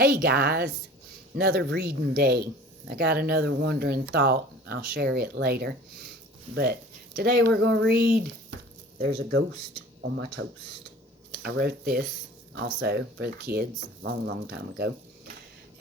Hey guys, another reading day. I got another wandering thought. I'll share it later. But today we're going to read There's a Ghost on My Toast. I wrote this also for the kids a long time ago.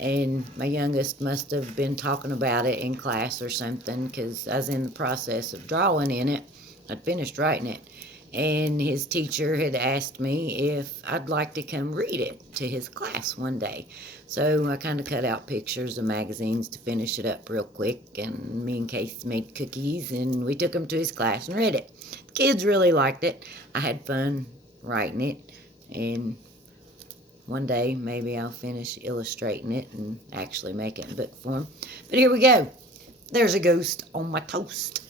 And my youngest must have been talking about it in class or something because I was in the process of drawing in it. I'd finished writing it. And his teacher had asked me if I'd like to come read it to his class one day. So I kind of cut out pictures of magazines to finish it up real quick. And me and Case made cookies and we took them to his class and read it. The kids really liked it. I had fun writing it. And one day, maybe I'll finish illustrating it and actually make it in book form. But here we go. There's a ghost on my toast.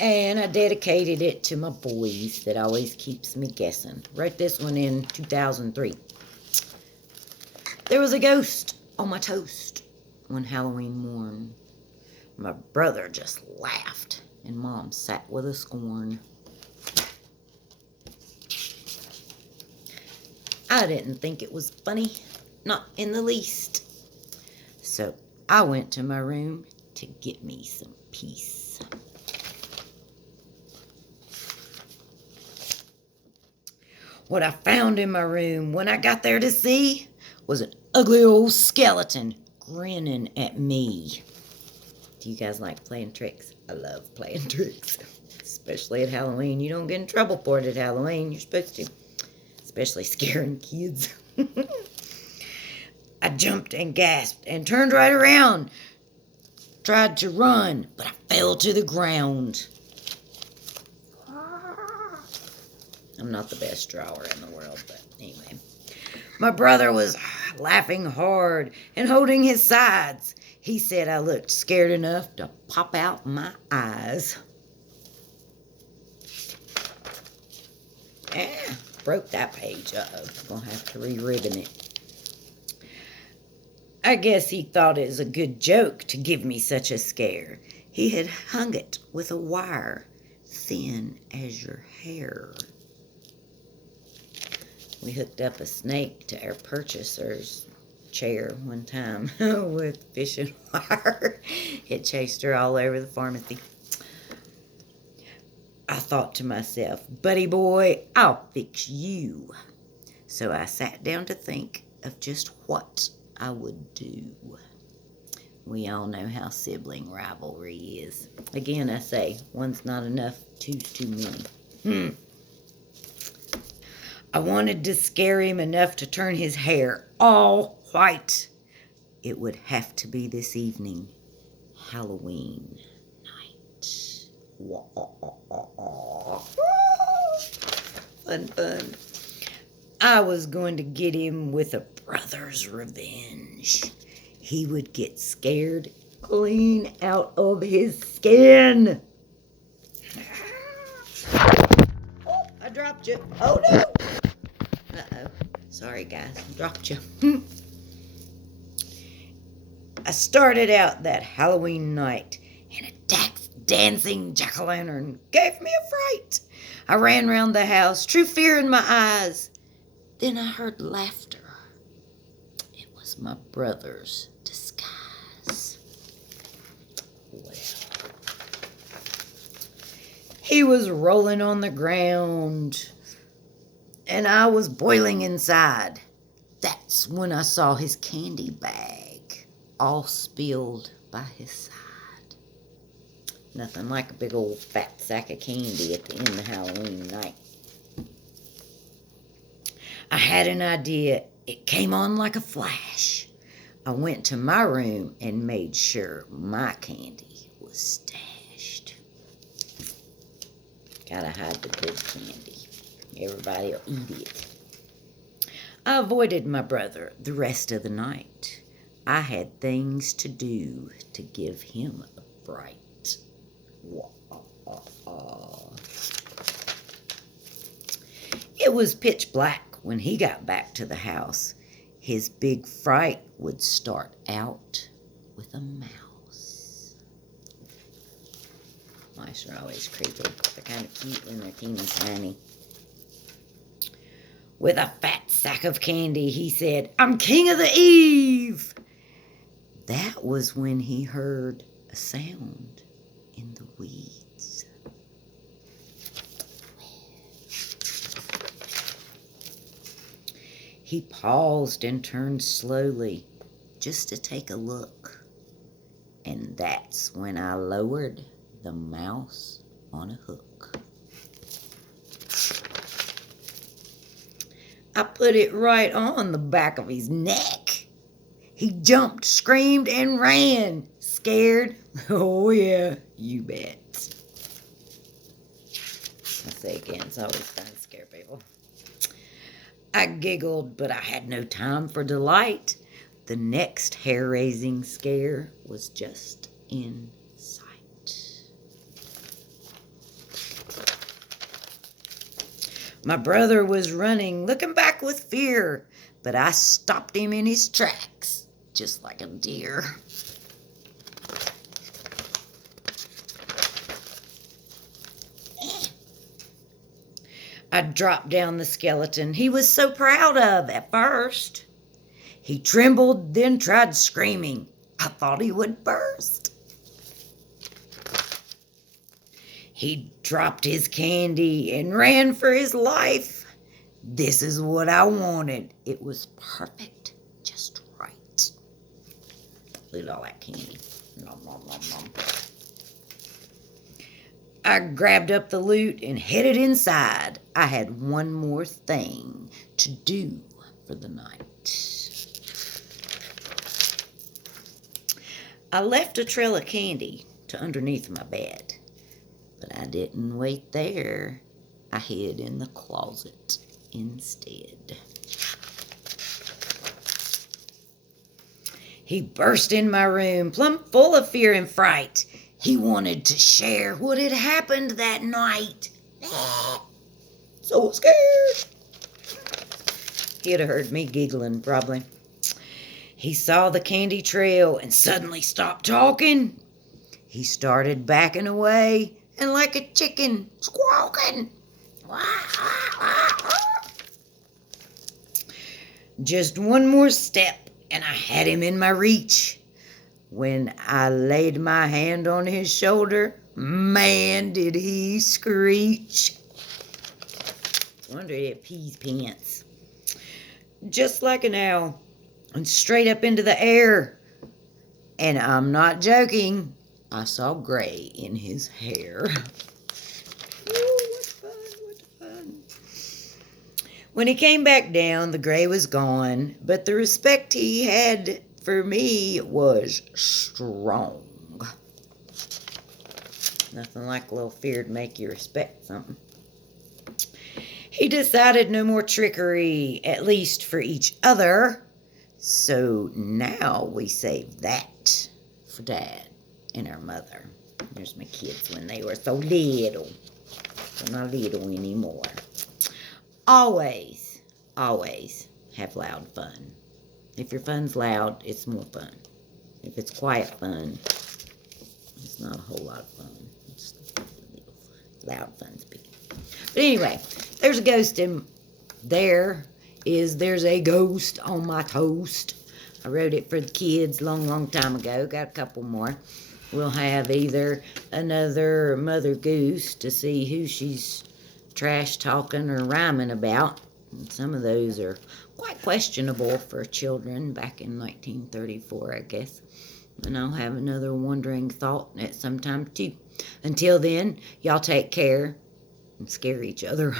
And I dedicated it to my boys that always keeps me guessing. Wrote this one in 2003. There was a ghost on my toast one Halloween morn. My brother just laughed, and Mom sat with a scorn. I didn't think it was funny, not in the least. So I went to my room to get me some peace. What I found in my room when I got there to see was an ugly old skeleton grinning at me. Do you guys like playing tricks? I love playing tricks, especially at Halloween. You don't get in trouble for it at Halloween. You're supposed to. Especially scaring kids. I jumped and gasped and turned right around. Tried to run, but I fell to the ground. I'm not the best drawer in the world, but anyway. My brother was laughing hard and holding his sides. He said I looked scared enough to pop out my eyes. Broke that page. Uh-oh. Gonna have to re-ribbon it. I guess he thought it was a good joke to give me such a scare. He had hung it with a wire thin as your hair. We hooked up a snake to our purchaser's chair one time with fishing wire. It chased her all over the pharmacy. I thought to myself, buddy boy, I'll fix you. So I sat down to think of just what I would do. We all know how sibling rivalry is. Again, I say, one's not enough, two's too many. I wanted to scare him enough to turn his hair all white. It would have to be this evening, Halloween night. Fun. I was going to get him with a brother's revenge. He would get scared clean out of his skin. Oh, I dropped you. Oh no. Uh-oh. Sorry guys, I dropped you. I started out that Halloween night and a dancing jack-o'-lantern gave me a fright. I ran round the house, true fear in my eyes. Then I heard laughter. It was my brother's disguise. Well, he was rolling on the ground, and I was boiling inside. That's when I saw his candy bag all spilled by his side. Nothing like a big old fat sack of candy at the end of Halloween night. I had an idea. It came on like a flash. I went to my room and made sure my candy was stashed. Gotta hide the good candy. Everybody will eat it. I avoided my brother the rest of the night. I had things to do to give him a fright. It was pitch black when he got back to the house. His big fright would start out with a mouse. Mice are always creepy. They're kind of cute when they're teeny tiny. With a fat sack of candy, he said, "I'm king of the eve." That was when he heard a sound in the weeds. He paused and turned slowly just to take a look. And that's when I lowered the mouse on a hook. I put it right on the back of his neck. He jumped, screamed, and ran. Scared? Oh, yeah, you bet. I'll say again, it's always fun to scare people. I giggled, but I had no time for delight. The next hair-raising scare was just in sight. My brother was running, looking back with fear, but I stopped him in his tracks, just like a deer. I dropped down the skeleton he was so proud of at first. He trembled, then tried screaming. I thought he would burst. He dropped his candy and ran for his life. This is what I wanted. It was perfect, just right. Look at all that candy. Nom, nom, nom, nom. I grabbed up the loot and headed inside. I had one more thing to do for the night. I left a trail of candy to underneath my bed, but I didn't wait there. I hid in the closet instead. He burst in my room, plumb full of fear and fright. He wanted to share what had happened that night. So scared. He'd have heard me giggling, probably. He saw the candy trail and suddenly stopped talking. He started backing away and like a chicken, squawking. Just one more step and I had him in my reach. When I laid my hand on his shoulder, man, did he screech. Wonder he had peas pants. Just like an owl, and straight up into the air. And I'm not joking, I saw gray in his hair. Ooh, what fun, what fun. When he came back down, the gray was gone, but the respect he had for me was strong. Nothing like a little fear to make you respect something. He decided no more trickery, at least for each other. So now we save that for Dad and our mother. There's my kids when they were so little. They're not little anymore. Always, always have loud fun. If your fun's loud, it's more fun. If it's quiet fun, it's not a whole lot of fun. It's loud fun's big. But anyway, there's a ghost in there. There's a ghost on my toast. I wrote it for the kids a long, long time ago. Got a couple more. We'll have either another Mother Goose to see who she's trash talking or rhyming about. And some of those are quite questionable for children back in 1934, I guess. And I'll have another wandering thought at some time too. Until then, y'all take care and scare each other.